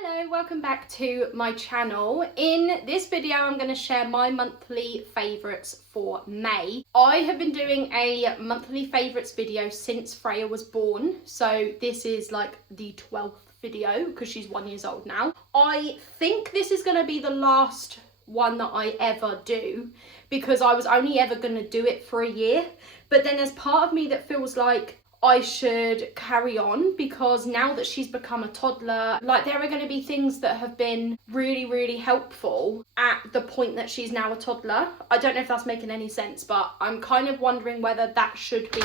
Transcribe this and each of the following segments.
Hello, welcome back to my channel. In this video I'm going to share my monthly favourites for May. I have been doing a monthly favourites video since Freya was born, so this is like the 12th video because she's 1 year old now. I think this is going to be the last one that I ever do because I was only ever going to do it for a year, but then there's part of me that feels like I should carry on because now that she's become a toddler, like there are going to be things that have been really helpful at the point that she's now a toddler. I don't know if that's making any sense, but I'm kind of wondering whether that should be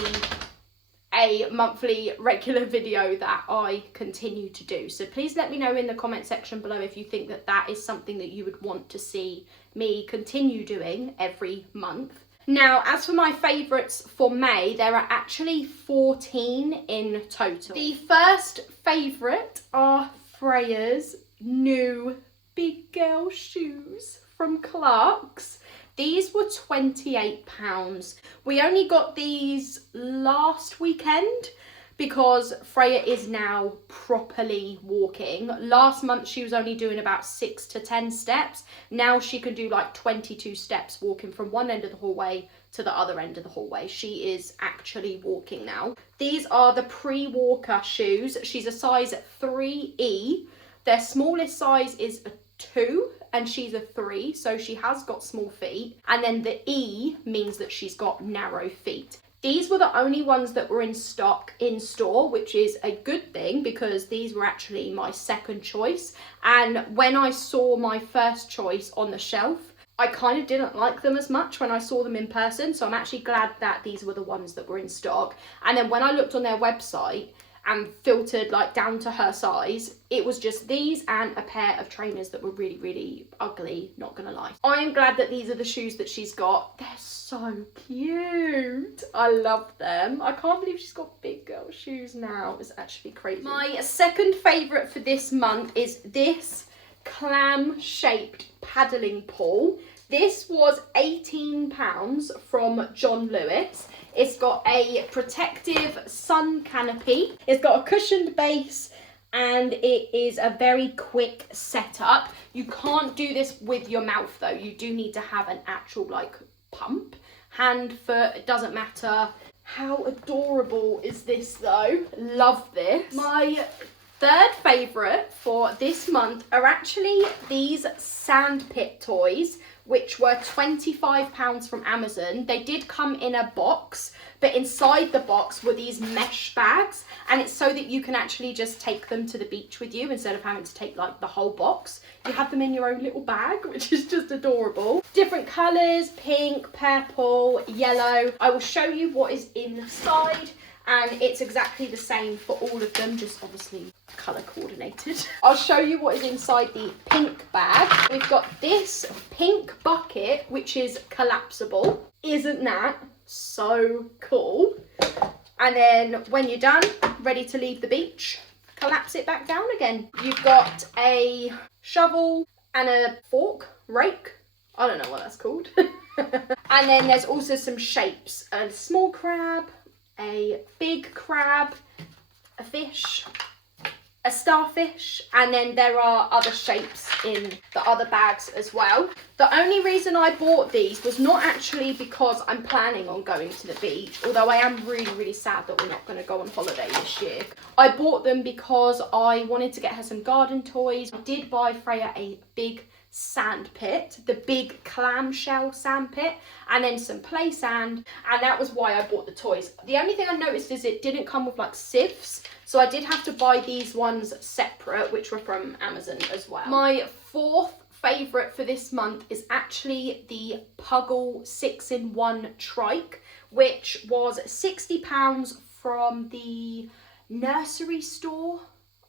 a monthly regular video that I continue to do. So please let me know in the comment section below if you think that that is something that you would want to see me continue doing every month. Now, as for my favourites for May, there are actually 14 in total. The first favourite are Freya's new big girl shoes from Clarks. These were £28. We only got these last weekend because Freya is now properly walking. Last month she was only doing about 6 to 10 steps. Now she can do like 22 steps walking from one end of the hallway to the other end of the hallway. She is actually walking now. These are the pre-walker shoes. She's a size 3E. Their smallest size is a 2 and she's a 3, so she has got small feet. And then the E means that she's got narrow feet. These were the only ones that were in stock in store, which is a good thing because these were actually my second choice. And when I saw my first choice on the shelf, I kind of didn't like them as much when I saw them in person. So I'm actually glad that these were the ones that were in stock. And then when I looked on their website and filtered like down to her size, it was just these and a pair of trainers that were really ugly, not gonna lie. I am glad that these are the shoes that she's got. They're so cute. I love them. I can't believe she's got big girl shoes now. It's actually crazy. My second favourite for this month is this clam shaped paddling pool. This was £18 from John Lewis. It's got a protective sun canopy. It's got a cushioned base and it is a very quick setup. You can't do this with your mouth though. You do need to have an actual like pump. Hand, foot, it doesn't matter. How adorable is this though? Love this. My third favourite for this month are actually these Sandpit toys, which were £25 from Amazon. They did come in a box, but inside the box were these mesh bags, and it's so that you can actually just take them to the beach with you instead of having to take like the whole box. You have them in your own little bag, which is just adorable. Different colours, pink, purple, yellow. I will show you what is inside, and it's exactly the same for all of them, just obviously colour coordinated. I'll show you what is inside the pink bag. We've got this pink bucket, which is collapsible. Isn't that so cool? And then when you're done, ready to leave the beach, collapse it back down again. You've got a shovel and a fork, rake. I don't know what that's called. And then there's also some shapes. A small crab, a big crab, a fish, a starfish, and then there are other shapes in the other bags as well. The only reason I bought these was not actually because I'm planning on going to the beach, although I am really sad that we're not going to go on holiday this year. I bought them because I wanted to get her some garden toys. I did buy Freya a big sand pit, the big clamshell sand pit, and then some play sand, and that was why I bought the toys. The only thing I noticed is it didn't come with like sieves, so I did have to buy these ones separate, which were from Amazon as well. My fourth favourite for this month is actually the Puggle 6-in-1 Trike, which was £60 from the nursery store.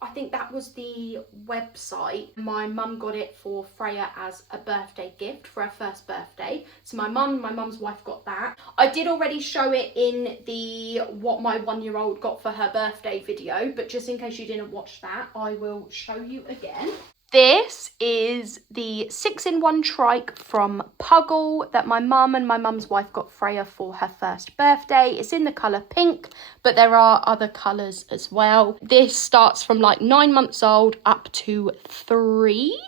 I think that was the website. My mum got it for Freya as a birthday gift for her first birthday. So my mum's wife got that. I did already show it in the what my 1 year old got for her birthday video, but just in case you didn't watch that, I will show you again. This is the 6-in-1 Trike from Puggle that my mum and my mum's wife got Freya for her first birthday. It's in the colour pink, but there are other colours as well. This starts from like 9 months old up to 3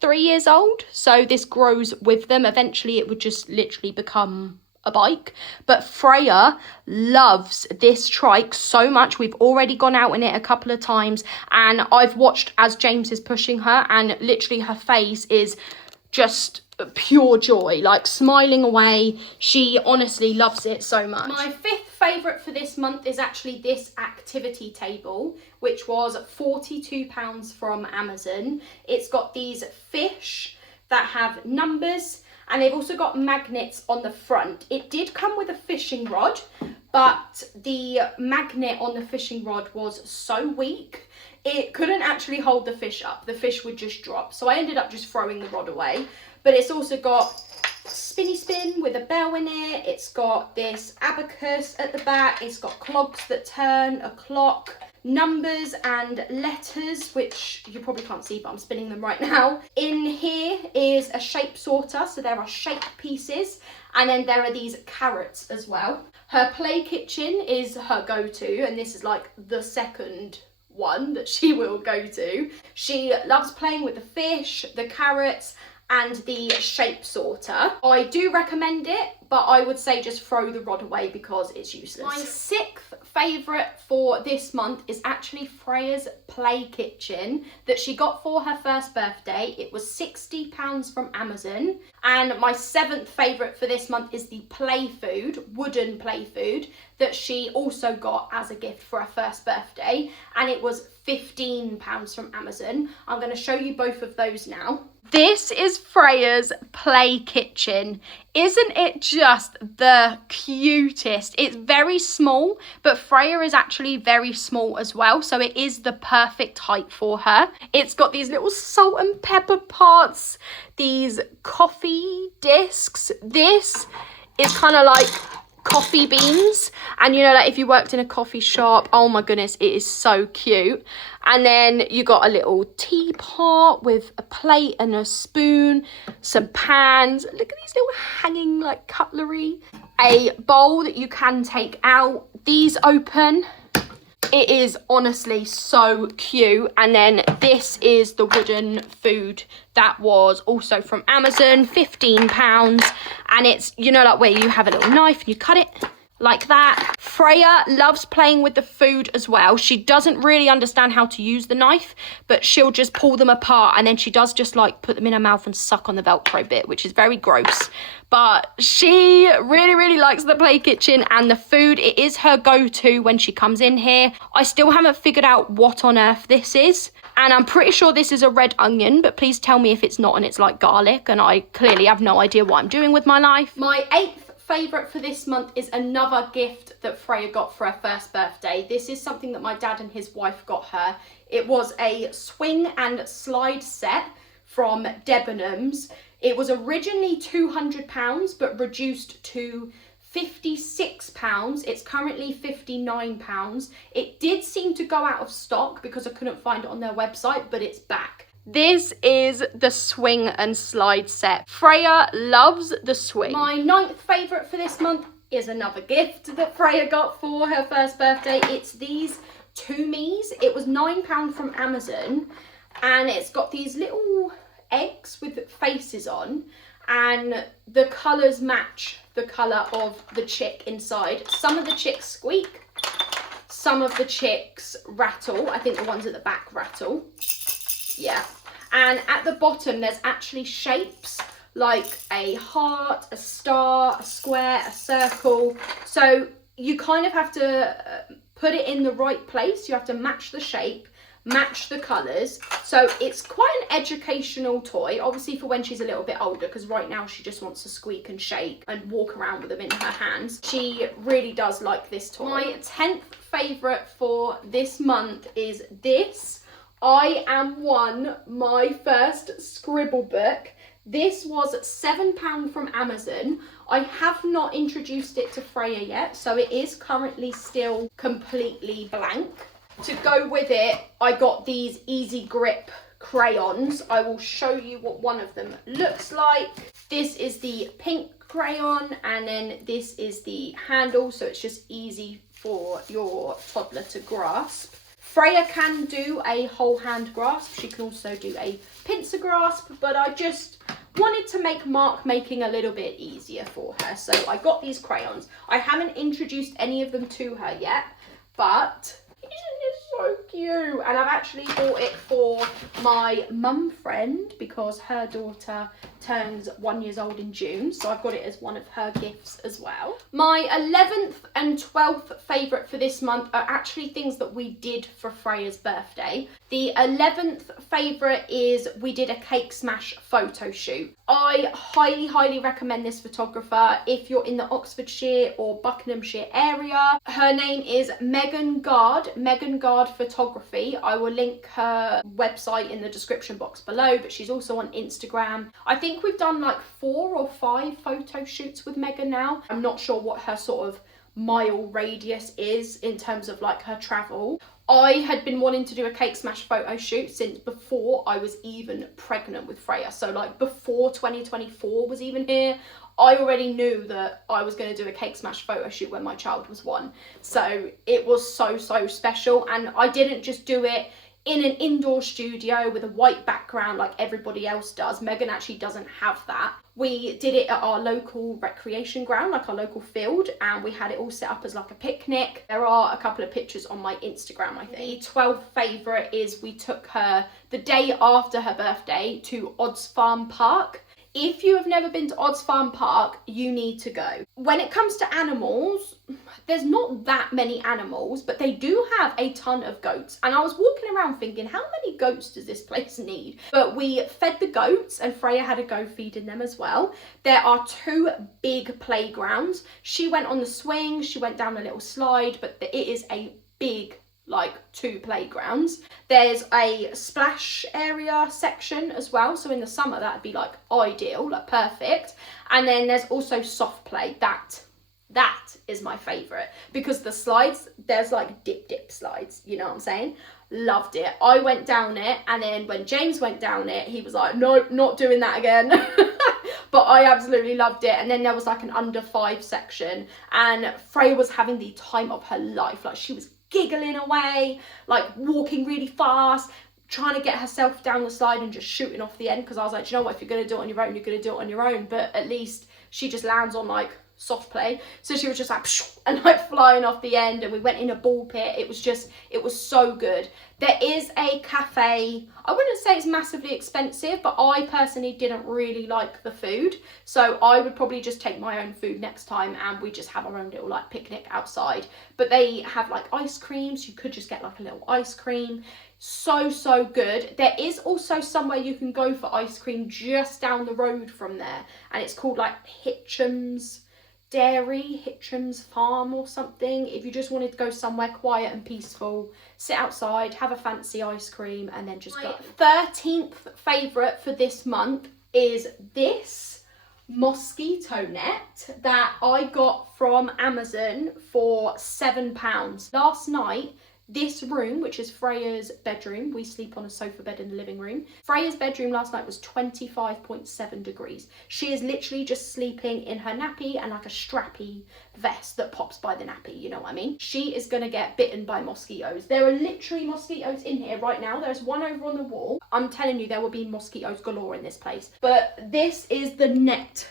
years old. So this grows with them. Eventually it would just literally become a bike. But Freya loves this Trike so much. We've already gone out in it a couple of times and I've watched as James is pushing her, and literally her face is just pure joy, like smiling away. She honestly loves it so much. My fifth favourite for this month is actually this activity table, which was £42 from Amazon. It's got these fish that have numbers, and they've also got magnets on the front. It did come with a fishing rod, but the magnet on the fishing rod was so weak, it couldn't actually hold the fish up. The fish would just drop. So I ended up just throwing the rod away. But it's also got spinny spin with a bell in it. It's got this abacus at the back. It's got clogs that turn, a clock, numbers and letters, which you probably can't see, but I'm spinning them right now. In here is a shape sorter, so there are shape pieces, and then there are these carrots as well. Her play kitchen is her go-to, and this is like the second one that she will go to. She loves playing with the fish, the carrots, and the shape sorter. I do recommend it, but I would say just throw the rod away because it's useless. My sixth favourite for this month is actually Freya's play kitchen that she got for her first birthday. It was £60 from Amazon. And my seventh favourite for this month is the play food, wooden play food, that she also got as a gift for her first birthday. And it was £15 from Amazon. I'm going to show you both of those now. This is Freya's play kitchen. Isn't it just the cutest? It's very small, but Freya is actually very small as well, so it is the perfect height for her. It's got these little salt and pepper pots, these coffee discs. This is kind of like coffee beans, and you know, like if you worked in a coffee shop, oh my goodness, it is so cute. And then you got a little teapot with a plate and a spoon, some pans, look at these little hanging like cutlery, a bowl that you can take out, these open. It is honestly so cute. And then this is the wooden food that was also from Amazon, £15. And it's, you know, like where you have a little knife and you cut it like that. Freya loves playing with the food as well. She doesn't really understand how to use the knife, but she'll just pull them apart, and then she does just like put them in her mouth and suck on the Velcro bit, which is very gross. But she really likes the play kitchen and the food. It is her go-to when she comes in here. I still haven't figured out what on earth this is, and I'm pretty sure this is a red onion, but please tell me if it's not and it's like garlic, and I clearly have no idea what I'm doing with my life. My eighth favourite for this month is another gift that Freya got for her first birthday. This is something that my dad and his wife got her. It was a swing and slide set from Debenhams. It was originally £200 but reduced to £56. It's currently £59. It did seem to go out of stock because I couldn't find it on their website, but it's back. This is the swing and slide set. Freya loves the swing. My ninth favourite for this month is another gift that Freya got for her first birthday. It's these Toomies. It was £9 from Amazon, and it's got these little eggs with faces on, and the colours match the colour of the chick inside. Some of the chicks squeak, some of the chicks rattle. I think the ones at the back rattle. Yeah, and at the bottom there's actually shapes like a heart, a star, a square, a circle. So you kind of have to put it in the right place. You have to match the shape, match the colours. So it's quite an educational toy, obviously for when she's a little bit older, because right now she just wants to squeak and shake and walk around with them in her hands. She really does like this toy. My 10th favourite for this month is this I Am One, my first Scribble book. This was £7 from Amazon. I have not introduced it to Freya yet, so it is currently still completely blank. To go with it, I got these easy grip crayons. I will show you what one of them looks like. This is the pink crayon, and then this is the handle, so it's just easy for your toddler to grasp. Freya can do a whole hand grasp. She can also do a pincer grasp, but I just wanted to make mark making a little bit easier for her. So I got these crayons. I haven't introduced any of them to her yet, but isn't it so cute? And I've actually bought it for my mum friend because her daughter turns 1 year old in June, so I've got it as one of her gifts as well. My 11th and 12th favourite for this month are actually things that we did for Freya's birthday. The 11th favourite is we did a cake smash photo shoot. I highly recommend this photographer if you're in the Oxfordshire or Buckinghamshire area. Her name is Megan Gard Photography. I will link her website in the description box below, but she's also on Instagram. I think we've done like 4 or 5 photo shoots with Megan now. I'm not sure what her sort of mile radius is in terms of like her travel. I had been wanting to do a cake smash photo shoot since before I was even pregnant with Freya. So like before 2024 was even here, I already knew that I was going to do a cake smash photo shoot when my child was 1. So it was so special, and I didn't just do it in an indoor studio with a white background like everybody else does. Megan actually doesn't have that. We did it at our local recreation ground, like our local field, and we had it all set up as like a picnic. There are a couple of pictures on my Instagram, I think. The 12th favourite is we took her the day after her birthday to Odds Farm Park. If you have never been to Odds Farm Park, you need to go. When it comes to animals, there's not that many animals, but they do have a ton of goats. And I was walking around thinking, how many goats does this place need? But we fed the goats, and Freya had a go feeding them as well. There are 2 big playgrounds. She went on the swing, she went down a little slide, but it is a big, like 2 playgrounds. There's a splash area section as well, so in the summer that'd be like ideal, like perfect. And then there's also soft play. That is my favorite, because the slides, there's like dip slides, you know what I'm saying? Loved it. I went down it, and then when James went down it, he was like, nope, not doing that again. But I absolutely loved it. And then there was like an under 5 section, and Freya was having the time of her life. Like she was giggling away, like walking really fast, trying to get herself down the slide and just shooting off the end, because I was like, do you know what, if you're going to do it on your own, you're going to do it on your own. But at least she just lands on like soft play, so she was just like and like flying off the end, and we went in a ball pit. It was so good. There is a cafe. I wouldn't say it's massively expensive, but I personally didn't really like the food, so I would probably just take my own food next time, and we just have our own little like picnic outside. But they have like ice creams. You could just get like a little ice cream. So good. There is also somewhere you can go for ice cream just down the road from there, and it's called like Hitcham's Farm or something. If you just wanted to go somewhere quiet and peaceful, sit outside, have a fancy ice cream, and then just go. 13th favourite for this month is this mosquito net that I got from Amazon for £7. Last night, this room, which is Freya's bedroom, we sleep on a sofa bed in the living room. Freya's bedroom last night was 25.7 degrees. She is literally just sleeping in her nappy and like a strappy vest that pops by the nappy, you know what I mean? She is gonna get bitten by mosquitoes. There are literally mosquitoes in here right now. There's one over on the wall. I'm telling you, there will be mosquitoes galore in this place. But this is the net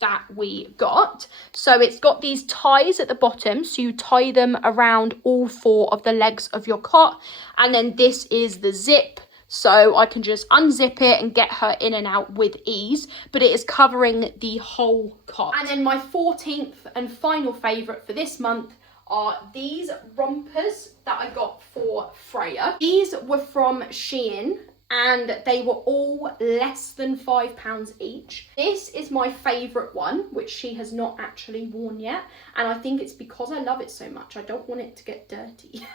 that we got. So it's got these ties at the bottom, so you tie them around all 4 of the legs of your cot, and then this is the zip, so I can just unzip it and get her in and out with ease, but it is covering the whole cot. And then my 14th and final favourite for this month are these rompers that I got for Freya. These were from Shein, and they were all less than £5 each. This is my favourite one, which she has not actually worn yet, and I think it's because I love it so much. I don't want it to get dirty.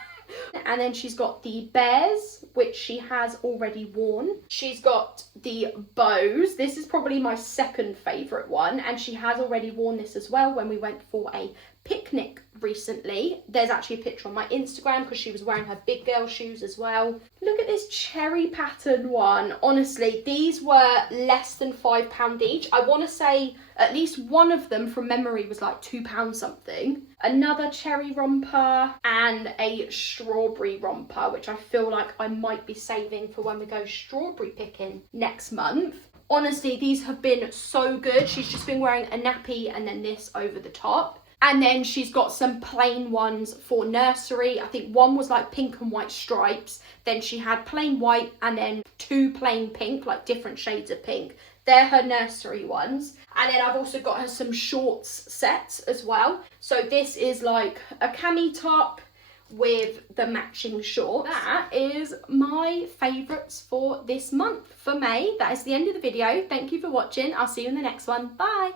And then she's got the bears, which she has already worn. She's got the bows. This is probably my second favourite one, and she has already worn this as well when we went for a picnic recently. There's actually a picture on my Instagram because she was wearing her big girl shoes as well. Look at this cherry pattern one. Honestly, these were less than £5 each. I want to say at least one of them from memory was like £2 something. Another cherry romper and a strawberry romper, which I feel like I might be saving for when we go strawberry picking next month. Honestly, these have been so good. She's just been wearing a nappy and then this over the top. And then she's got some plain ones for nursery. I think one was like pink and white stripes. Then she had plain white and then 2 plain pink, like different shades of pink. They're her nursery ones. And then I've also got her some shorts sets as well. So this is like a cami top with the matching shorts. That is my favourites for this month for May. That is the end of the video. Thank you for watching. I'll see you in the next one. Bye.